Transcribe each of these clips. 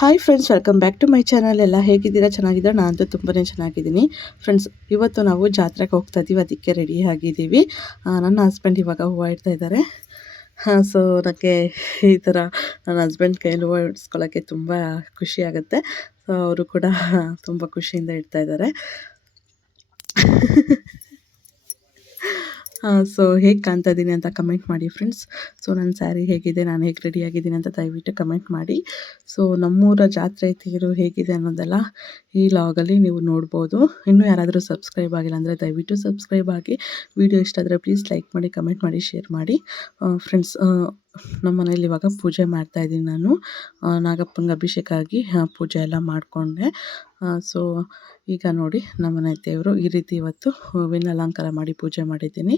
Hi friends welcome back to my channel ಎಲ್ಲ ಹೇಗಿದ್ದೀರಾ? ಚೆನ್ನಾಗಿದ್ದೀರಾ? ನಾನಂತೂ ತುಂಬಾ ಚೆನ್ನಾಗಿದ್ದೀನಿ. ಫ್ರೆಂಡ್ಸ್ ಇವತ್ತು ನಾವು ಜಾತ್ರೆಗೆ ಹೋಗ್ತಾ ಇದ್ದೀವಿ. ಅದಕ್ಕೆ ರೆಡಿ ಆಗಿದ್ದೀವಿ. ನನ್ನ ಹಸ್ಬೆಂಡ್ ಇವಾಗ ಹೂವು ಇಡ್ತಾ ಇದ್ದಾರೆ. ಹಾಂ ಸೊ ನನಗೆ ಈ ಥರ ನನ್ನ ಹಸ್ಬೆಂಡ್ ಕೈಯಲ್ಲಿ ಹೂವು ಇಡಿಸ್ಕೊಳ್ಳೋಕ್ಕೆ ತುಂಬ ಖುಷಿ ಆಗುತ್ತೆ. ಸೊ ಅವರು ಕೂಡ ತುಂಬ ಖುಷಿಯಿಂದ ಇಡ್ತಾ ಇದ್ದಾರೆ. ಸೊ ಹೇಗೆ ಕಾಣ್ತಾ ಇದ್ದೀನಿ ಅಂತ ಕಮೆಂಟ್ ಮಾಡಿ ಫ್ರೆಂಡ್ಸ್ ಸೊ ನನ್ನ ಸ್ಯಾರಿ ಹೇಗಿದೆ? ನಾನು ಹೇಗೆ ರೆಡಿ ಆಗಿದ್ದೀನಿ ಅಂತ ದಯವಿಟ್ಟು ಕಮೆಂಟ್ ಮಾಡಿ. ಸೊ ನಮ್ಮೂರ ಜಾತ್ರೆ ತೀರು ಹೇಗಿದೆ ಅನ್ನೋದೆಲ್ಲ ಈ ಲಾಗಲ್ಲಿ ನೀವು ನೋಡ್ಬೋದು. ಇನ್ನೂ ಯಾರಾದರೂ ಸಬ್ಸ್ಕ್ರೈಬ್ ಆಗಿಲ್ಲ ಅಂದರೆ ದಯವಿಟ್ಟು ಸಬ್ಸ್ಕ್ರೈಬ್ ಆಗಿ. ವಿಡಿಯೋ ಇಷ್ಟ ಆದರೆ ಪ್ಲೀಸ್ ಲೈಕ್ ಮಾಡಿ ಕಮೆಂಟ್ ಮಾಡಿ ಶೇರ್ ಮಾಡಿ. ಫ್ರೆಂಡ್ಸ್ ನಮ್ಮ ಮನೇಲಿ ಇವಾಗ ಪೂಜೆ ಮಾಡ್ತಾ ಇದ್ದೀನಿ ನಾನು. ನಾಗಪ್ಪನಿಗೆ ಅಭಿಷೇಕ ಆಗಿ ಪೂಜೆ ಎಲ್ಲ ಮಾಡಿಕೊಂಡೆ. ಸೊ ಈಗ ನೋಡಿ ನಮ್ಮ ಮನೆ ದೇವರು ಈ ರೀತಿ ಇವತ್ತು ಹೂವಿನ ಅಲಂಕಾರ ಮಾಡಿ ಪೂಜೆ ಮಾಡಿದ್ದೀನಿ.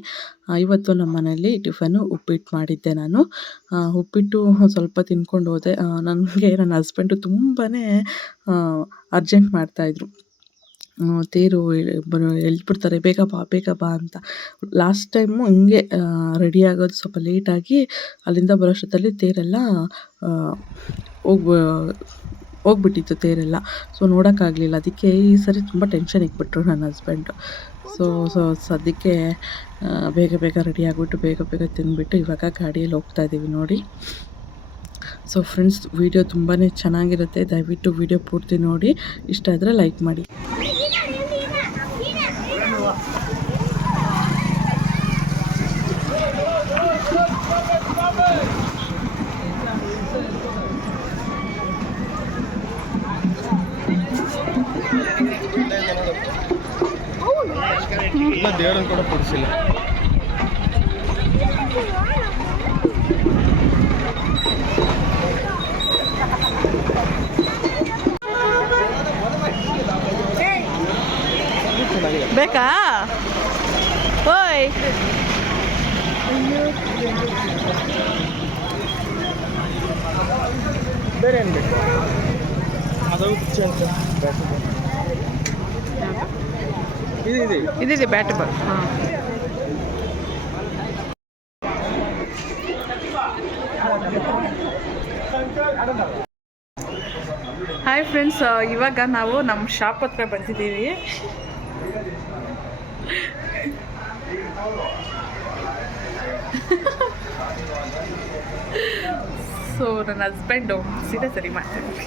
ಇವತ್ತು ನಮ್ಮ ಮನೆಯಲ್ಲಿ ಟಿಫನು ಉಪ್ಪಿಟ್ಟು ಮಾಡಿದ್ದೆ ನಾನು. ಉಪ್ಪಿಟ್ಟು ಸ್ವಲ್ಪ ತಿನ್ಕೊಂಡು ಹೋದೆ. ನನಗೆ ನನ್ನ ಹಸ್ಬೆಂಡು ತುಂಬಾ ಅರ್ಜೆಂಟ್ ಮಾಡ್ತಾಯಿದ್ರು ತೇರು ಎಳ್ದ್ಬಿಡ್ತಾರೆ ಬೇಗ ಬಾ ಬೇಗ ಬಾ ಅಂತ. ಲಾಸ್ಟ್ ಟೈಮು ಹಿಂಗೆ ರೆಡಿ ಆಗೋದು ಸ್ವಲ್ಪ ಲೇಟಾಗಿ ಅಲ್ಲಿಂದ ಬರೋಷ್ಟೊತ್ತಲ್ಲಿ ತೇರೆಲ್ಲ ಹೋಗ್ಬ ಹೋಗ್ ಹೋಗ್ಬಿಟ್ಟಿತ್ತು ತೇರೆಲ್ಲ. ಸೊ ನೋಡೋಕ್ಕಾಗಲಿಲ್ಲ ಅದಕ್ಕೆ ಈ ಸರಿ ತುಂಬ ಟೆನ್ಷನ್ ಇಕ್ಬಿಟ್ರು ನನ್ನ ಹಸ್ಬೆಂಡು ಸೊ ಸೊ ಸದ್ಯಕ್ಕೆ ಬೇಗ ಬೇಗ ರೆಡಿ ಆಗಿಬಿಟ್ಟು, ಬೇಗ ಬೇಗ ತಿಂದ್ಬಿಟ್ಟು ಇವಾಗ ಗಾಡಿಯಲ್ಲಿ ಹೋಗ್ತಾ ಇದ್ದೀವಿ ನೋಡಿ. ಸೊ ಫ್ರೆಂಡ್ಸ್ ವಿಡಿಯೋ ತುಂಬಾ ಚೆನ್ನಾಗಿರುತ್ತೆ. ದಯವಿಟ್ಟು ವಿಡಿಯೋ ಪೂರ್ತಿ ನೋಡಿ. ಇಷ್ಟ ಆದರೆ ಲೈಕ್ ಮಾಡಿ. ದೇವರನ್ನು ಕೂಡ ಕೊಡಿಸಿಲ್ಲ. ಬೇಕಾ? ಓಯ್. ಬೇರೆ ಏನು ಬೇಕು? ಅದು ಅಂತ. ಇದಿದೆ ಬ್ಯಾಟ್ ಬಾಲ್ ಹಾಂ. ಹಾಯ್ ಫ್ರೆಂಡ್ಸ್ ಇವಾಗ ನಾವು ನಮ್ಮ ಶಾಪ್ ಹತ್ರ ಬಂದಿದ್ದೀವಿ. ಸೊ ನನ್ನ ಹಸ್ಬೆಂಡು ಸೀದಾ ಸರಿ ಮಾಡ್ತಿದ್ದೀವಿ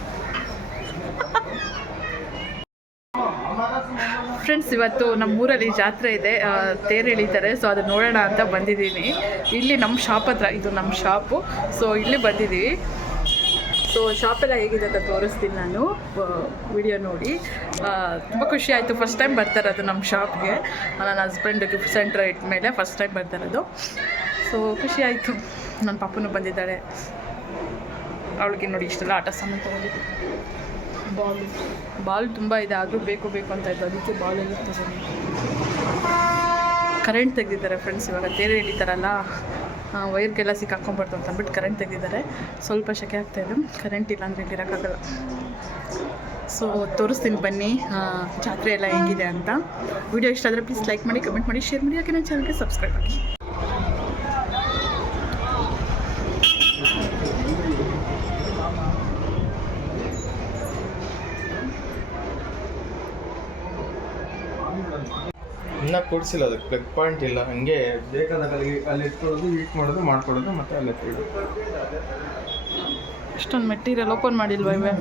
ಫ್ರೆಂಡ್ಸ್ ಇವತ್ತು ನಮ್ಮ ಊರಲ್ಲಿ ಜಾತ್ರೆ ಇದೆ. ತೇರು ಎಳಿತಾರೆ. ಸೊ ಅದು ನೋಡೋಣ ಅಂತ ಬಂದಿದ್ದೀನಿ. ಇಲ್ಲಿ ನಮ್ಮ ಶಾಪ್ ಹತ್ರ, ಇದು ನಮ್ಮ ಶಾಪು ಸೊ ಇಲ್ಲಿ ಬಂದಿದ್ದೀವಿ. ಸೊ ಶಾಪೆಲ್ಲ ಹೇಗಿದೆ ಅಂತ ತೋರಿಸ್ತೀನಿ ನಾನು. ವಿಡಿಯೋ ನೋಡಿ. ತುಂಬ ಖುಷಿ ಆಯಿತು. ಫಸ್ಟ್ ಟೈಮ್ ಬರ್ತಾರೆ ಅದು ನಮ್ಮ ಶಾಪ್ಗೆ ನನ್ನ ಹಸ್ಬೆಂಡ್ ಗಿಫ್ಟ್ ಸೆಂಟ್ರ್ ಇಟ್ಟ ಮೇಲೆ ಫಸ್ಟ್ ಟೈಮ್ ಬರ್ತಾರದು ಸೊ ಖುಷಿ ಆಯಿತು. ನನ್ನ ಪಾಪನೂ ಬಂದಿದ್ದಾಳೆ. ಅವಳಿಗೆ ನೋಡಿ ಇಷ್ಟೆಲ್ಲ ಆಟ ಸಾಮಾನು ತೊಗೊಂಡಿದ್ದು. ಬಾಲ್ ಬಾಲ್ ತುಂಬ ಇದೆ. ಆದರೂ ಬೇಕು ಬೇಕು ಅಂತ ಇತ್ತು. ಅದಕ್ಕೆ ಬಾಲ್ ಎಲ್ಲ ಕರೆಂಟ್ ತೆಗೆದಿದ್ದಾರೆ ಫ್ರೆಂಡ್ಸ್ ಇವಾಗ. ತೇರೆ ಎಳಿತಾರಲ್ಲ. ವೈರ್ಗೆಲ್ಲ ಸಿಕ್ಕಾಕೊಂಬಾರ್ದು ಅಂತ ಅಂದ್ಬಿಟ್ಟು ಕರೆಂಟ್ ತೆಗೆದಿದ್ದಾರೆ. ಸ್ವಲ್ಪ ಶೆಕೆ ಆಗ್ತಾ ಇದೆ. ಕರೆಂಟ್ ಇಲ್ಲ ಅಂದರೆ ಇರೋಕ್ಕಾಗಲ್ಲ. ಸೊ ತೋರಿಸ್ತೀನಿ ಬನ್ನಿ ಜಾತ್ರೆ ಎಲ್ಲ ಹೇಗಿದೆ ಅಂತ. ವಿಡಿಯೋ ಇಷ್ಟ ಆದರೆ ಪ್ಲೀಸ್ ಲೈಕ್ ಮಾಡಿ ಕಮೆಂಟ್ ಮಾಡಿ ಶೇರ್ ಮಾಡಿ. ಯಾಕೆ ನನ್ನ ಚಾನಲ್ಗೆ ಸಬ್ಸ್ಕ್ರೈಬ್ ಆಗಿ. ಇನ್ನೂ ಕೊಡಿಸಿಲ್ಲ ಅದಕ್ಕೆ ಪ್ಲಗ್ ಪಾಯಿಂಟ್ ಇಲ್ಲ. ಹಂಗೆ ಬೇಕಾದಾಗ ಅಲ್ಲಿ ಅಲ್ಲಿ ಇಟ್ಕೊಳ್ಳೋದು ಹೀಟ್ ಮಾಡೋದು ಮಾಡ್ಕೊಳ್ಳೋದು ಮತ್ತೆ ಅಲ್ಲಿ ಎತ್ತಿಡೋದು ಇಷ್ಟೊಂದು ಮೆಟೀರಿಯಲ್ ಓಪನ್ ಮಾಡಿಲ್ವಾ ಇವೆ?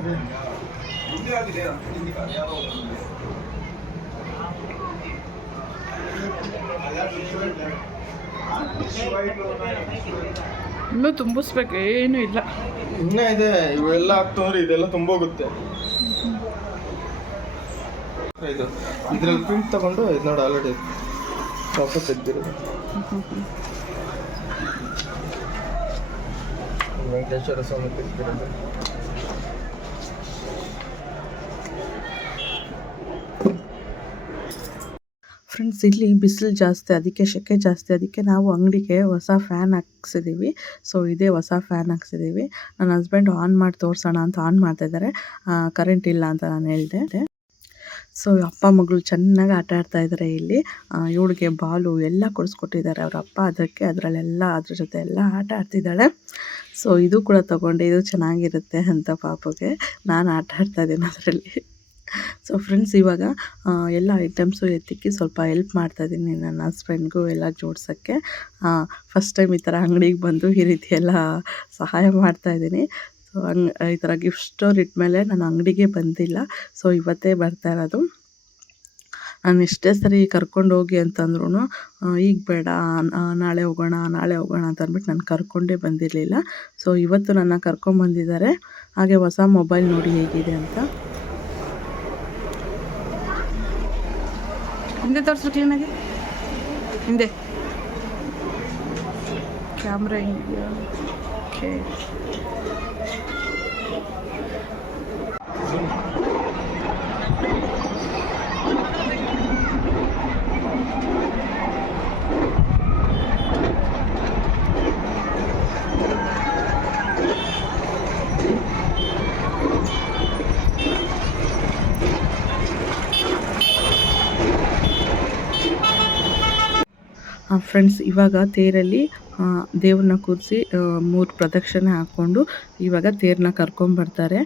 ಇನ್ನೂ ತುಂಬಿಸ್ಬೇಕು ಏನೂ ಇಲ್ಲ. ಇನ್ನೇ ಇದೆ ಇವೆಲ್ಲ ಆಗ್ತಂದ್ರೆ ಇದೆಲ್ಲ ತುಂಬೋಗುತ್ತೆ. ಇದು. ಇದ್ರಲ್ಲಿ ಪ್ರಿಂಟ್ ತಗೊಂಡು ಇದು ನೋಡಿ ಆಲ್ರೆಡಿ ವಾಪಸ್ ತೆಗ್ದಿರೋದು. ವೆಂಕಟೇಶ್ವರ ಸ್ವಾಮಿ ತೆಗ್ದಿರೋದು. ಫ್ರೆಂಡ್ಸ್ ಇಲ್ಲಿ ಬಿಸಿಲು ಜಾಸ್ತಿ ಅದಕ್ಕೆ ಸೆಕೆ ಜಾಸ್ತಿ ಅದಕ್ಕೆ ನಾವು ಅಂಗಡಿಗೆ ಹೊಸ ಫ್ಯಾನ್ ಹಾಕ್ಸಿದ್ದೀವಿ ಸೊ ಇದೇ ಹೊಸ ಫ್ಯಾನ್ ಹಾಕ್ಸಿದ್ದೀವಿ ನನ್ನ ಹಸ್ಬೆಂಡ್ ಆನ್ ಮಾಡಿ ತೋರಿಸೋಣ ಅಂತ ಆನ್ ಮಾಡ್ತಾ ಇದ್ದಾರೆ. ಕರೆಂಟ್ ಇಲ್ಲ ಅಂತ ನಾನು ಹೇಳಿದೆ. ಸೊ, ಅಪ್ಪ ಮಗಳು ಚೆನ್ನಾಗಿ ಆಟ ಆಡ್ತಾ ಇದ್ದಾರೆ ಇಲ್ಲಿ. ಇವಳಿಗೆ ಬಾಲು ಎಲ್ಲ ಕೊಡಿಸ್ಕೊಟ್ಟಿದ್ದಾರೆ. ಅವ್ರ ಅಪ್ಪ ಅದಕ್ಕೆ ಅದರಲ್ಲೆಲ್ಲ, ಅದ್ರ ಜೊತೆ ಎಲ್ಲ ಆಟ ಆಡ್ತಿದ್ದಾಳೆ. ಸೊ, ಇದು ಕೂಡ ತೊಗೊಂಡೆ ಇದು ಚೆನ್ನಾಗಿರುತ್ತೆ ಅಂತ ಪಾಪಗೆ. ನಾನು ಆಟ ಆಡ್ತಾ ಇದ್ದೀನಿ ಅದರಲ್ಲಿ. ಸೊ ಫ್ರೆಂಡ್ಸ್ ಇವಾಗ ಎಲ್ಲ ಐಟಮ್ಸು ಎತ್ತಿಕ್ಕಿ ಸ್ವಲ್ಪ ಹೆಲ್ಪ್ ಮಾಡ್ತಾ ಇದ್ದೀನಿ ನನ್ನ ಹಸ್ಬೆಂಡ್ಗೂ ಎಲ್ಲ ಜೋಡ್ಸೋಕ್ಕೆ. ಫಸ್ಟ್ ಟೈಮ್ ಈ ಥರ ಅಂಗಡಿಗೆ ಬಂದು ಈ ರೀತಿ ಎಲ್ಲ ಸಹಾಯ ಮಾಡ್ತಾ ಇದ್ದೀನಿ. ಹಂಗ್, ಈ ಥರ ಗಿಫ್ಟ್ ಸ್ಟೋರ್ ಇಟ್ಮೇಲೆ ನಾನು ಅಂಗಡಿಗೆ ಬಂದಿಲ್ಲ. ಸೊ ಇವತ್ತೇ ಬರ್ತಾ ಇರೋದು. ನಾನು ಎಷ್ಟೇ ಸರಿ ಕರ್ಕೊಂಡು ಹೋಗಿ ಅಂತಂದ್ರೂ ಈಗ ಬೇಡ ನಾಳೆ ಹೋಗೋಣ ನಾಳೆ ಹೋಗೋಣ ಅಂತ ಅಂದ್ಬಿಟ್ಟು ನಾನು ಕರ್ಕೊಂಡೇ ಬಂದಿರಲಿಲ್ಲ. ಸೊ ಇವತ್ತು ನನ್ನ ಕರ್ಕೊಂಬಂದಿದ್ದಾರೆ ಹಾಗೆ ಹೊಸ ಮೊಬೈಲ್ ನೋಡಿ ಹೇಗಿದೆ ಅಂತ. ಹಿಂದೆ ತೋರಿಸು ಕ್ಲೀನಾಗಿ ಹಿಂದೆ. ಕ್ಯಾಮ್ರಾ ಓಕೆ ಫ್ರೆಂಡ್ಸ್ ಇವಾಗ ತೇರಲ್ಲಿ ದೇವ್ರನ್ನ ಕೂರಿಸಿ ಮೂರು ಪ್ರದಕ್ಷಿಣೆ ಹಾಕ್ಕೊಂಡು ಇವಾಗ ತೇರನ್ನ ಕರ್ಕೊಂಬರ್ತಾರೆ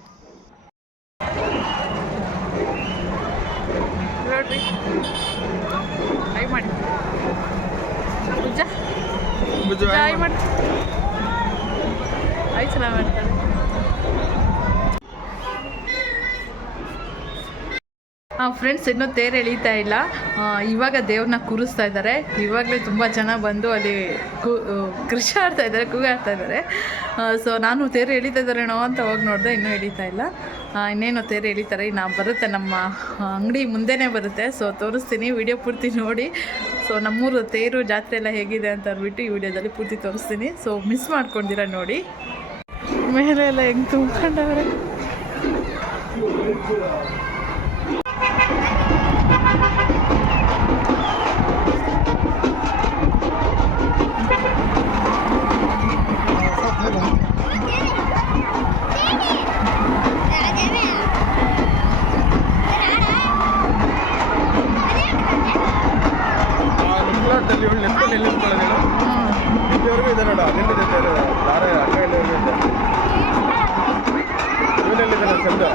ಫ್ರೆಂಡ್ಸ್ ಇನ್ನೂ ತೇರು ಎಳೀತಾ ಇಲ್ಲ. ಇವಾಗ ದೇವ್ರನ್ನ ಕೂರಿಸ್ತಾ ಇದ್ದಾರೆ ಇವಾಗಲೇ ತುಂಬ ಜನ ಬಂದು ಅಲ್ಲಿ ಕೂ ಕೃಷಿ ಆಡ್ತಾ ಇದ್ದಾರೆ ಕೂಗಾಡ್ತಾ ಇದ್ದಾರೆ ಸೊ ನಾನು ತೇರು ಎಳೀತಾ ಇದ್ದಾರೇನೋ ಅಂತ ಹೋಗಿ ನೋಡಿದೆ, ಇನ್ನೂ ಎಳೀತಾ ಇಲ್ಲ. ಇನ್ನೇನು ತೇರು ಎಳಿತಾರೆ ನಾ ಬರುತ್ತೆ ನಮ್ಮ ಅಂಗಡಿ ಮುಂದೆನೇ ಬರುತ್ತೆ. ಸೊ ತೋರಿಸ್ತೀನಿ ವಿಡಿಯೋ ಪೂರ್ತಿ ನೋಡಿ. ಸೊ ನಮ್ಮೂರು ತೇರು ಜಾತ್ರೆ ಎಲ್ಲ ಹೇಗಿದೆ ಅಂತ ಅಂದ್ಬಿಟ್ಟು ಈ ವಿಡಿಯೋದಲ್ಲಿ ಪೂರ್ತಿ ತೋರಿಸ್ತೀನಿ. ಸೊ ಮಿಸ್ ಮಾಡ್ಕೊಂಡಿರ ನೋಡಿ. ಮೇಲೆ ಎಲ್ಲ ಹೆಂಗೆ ತುಂಬ್ಕೊಂಡವ್ರೆ. ಇವನೆಲ್ಲಿದೆ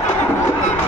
ನನ್ನ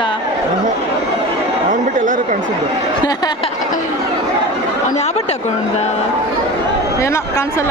ಅವನು ಅಂತ ಬಿಟ್ಟು ಎಲ್ಲರೂ ಕಾಣಿಸಿದ್ದು ಅವ್ನು ಯಾವ ಬಟ್ಟೆ ಹಾಕೊಂಡ ಏನೋ ಕಾಣಿಸಲ್ಲ.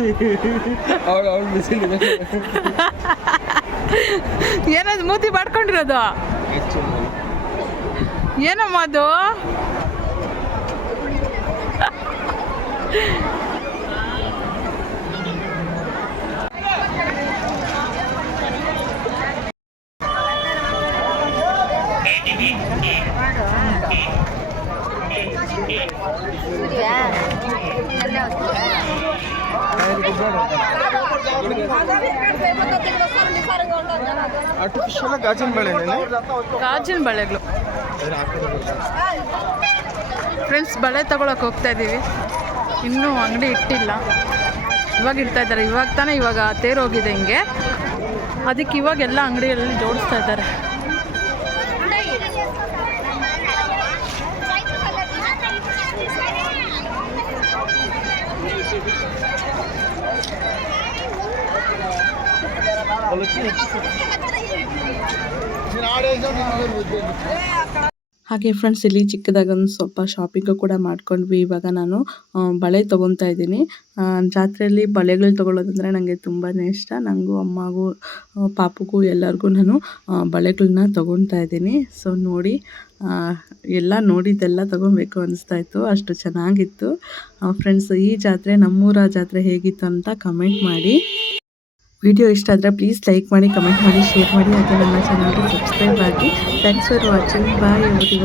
ಏನದು ಮೂತಿ ಮಾಡ್ಕೊಂಡಿರೋದು? ಏನಮ್ಮ ಅದು? ಆರ್ಟಿಫಿಷಿಯಲ್ ಗಾಜಿನ ಬಳೆ ಗಾಜಿನ ಬಳೆಗಳು. ಫ್ರೆಂಡ್ಸ್ ಬಳೆ ತಗೊಳಕ್ಕೆ ಹೋಗ್ತಾ ಇದ್ದೀವಿ ಇನ್ನೂ ಅಂಗಡಿ ಇಟ್ಟಿಲ್ಲ. ಇವಾಗ ಇಡ್ತಾ ಇದ್ದಾರೆ. ಇವಾಗ ತಾನೇ ಇವಾಗ ತೇರೋಗಿದೆ ಹಿಂಗೆ. ಅದಕ್ಕೆ ಇವಾಗ ಎಲ್ಲ ಅಂಗಡಿಯಲ್ಲಿ ಜೋಡಿಸ್ತಾ ಇದ್ದಾರೆ. ಹಾಗೆ ಫ್ರೆಂಡ್ಸ್ ಇಲ್ಲಿ ಚಿಕ್ಕದಾಗ ಒಂದು ಸ್ವಲ್ಪ ಶಾಪಿಂಗು ಕೂಡ ಮಾಡ್ಕೊಂಡ್ವಿ. ಇವಾಗ ನಾನು ಬಳೆ ತೊಗೊತಾ ಇದ್ದೀನಿ. ಜಾತ್ರೆಯಲ್ಲಿ ಬಳೆಗಳು ತೊಗೊಳ್ಳೋದಂದರೆ ನನಗೆ ತುಂಬಾ ಇಷ್ಟ. ನನಗೂ ಅಮ್ಮಗೂ ಪಾಪುಗೂ, ಎಲ್ಲರಿಗೂ ನಾನು ಬಳೆಗಳನ್ನ ತೊಗೊತಾ ಇದ್ದೀನಿ. ಸೊ ನೋಡಿ ಎಲ್ಲ ನೋಡಿದ್ದೆಲ್ಲ ತೊಗೊಬೇಕು ಅನಿಸ್ತಾ ಇತ್ತು. ಅಷ್ಟು ಚೆನ್ನಾಗಿತ್ತು. ಫ್ರೆಂಡ್ಸ್ ಈ ಜಾತ್ರೆ ನಮ್ಮೂರ ಜಾತ್ರೆ ಹೇಗಿತ್ತು ಅಂತ ಕಮೆಂಟ್ ಮಾಡಿ. ವಿಡಿಯೋ ಇಷ್ಟ ಆದರೆ ಪ್ಲೀಸ್ ಲೈಕ್ ಮಾಡಿ ಕಮೆಂಟ್ ಮಾಡಿ ಶೇರ್ ಮಾಡಿ, ಹಾಗೆ ನಮ್ಮ ಚಾನಲ್ಗೆ ಸಬ್ಸ್ಕ್ರೈಬ್ ಆಗಿ. Thanks for watching bye every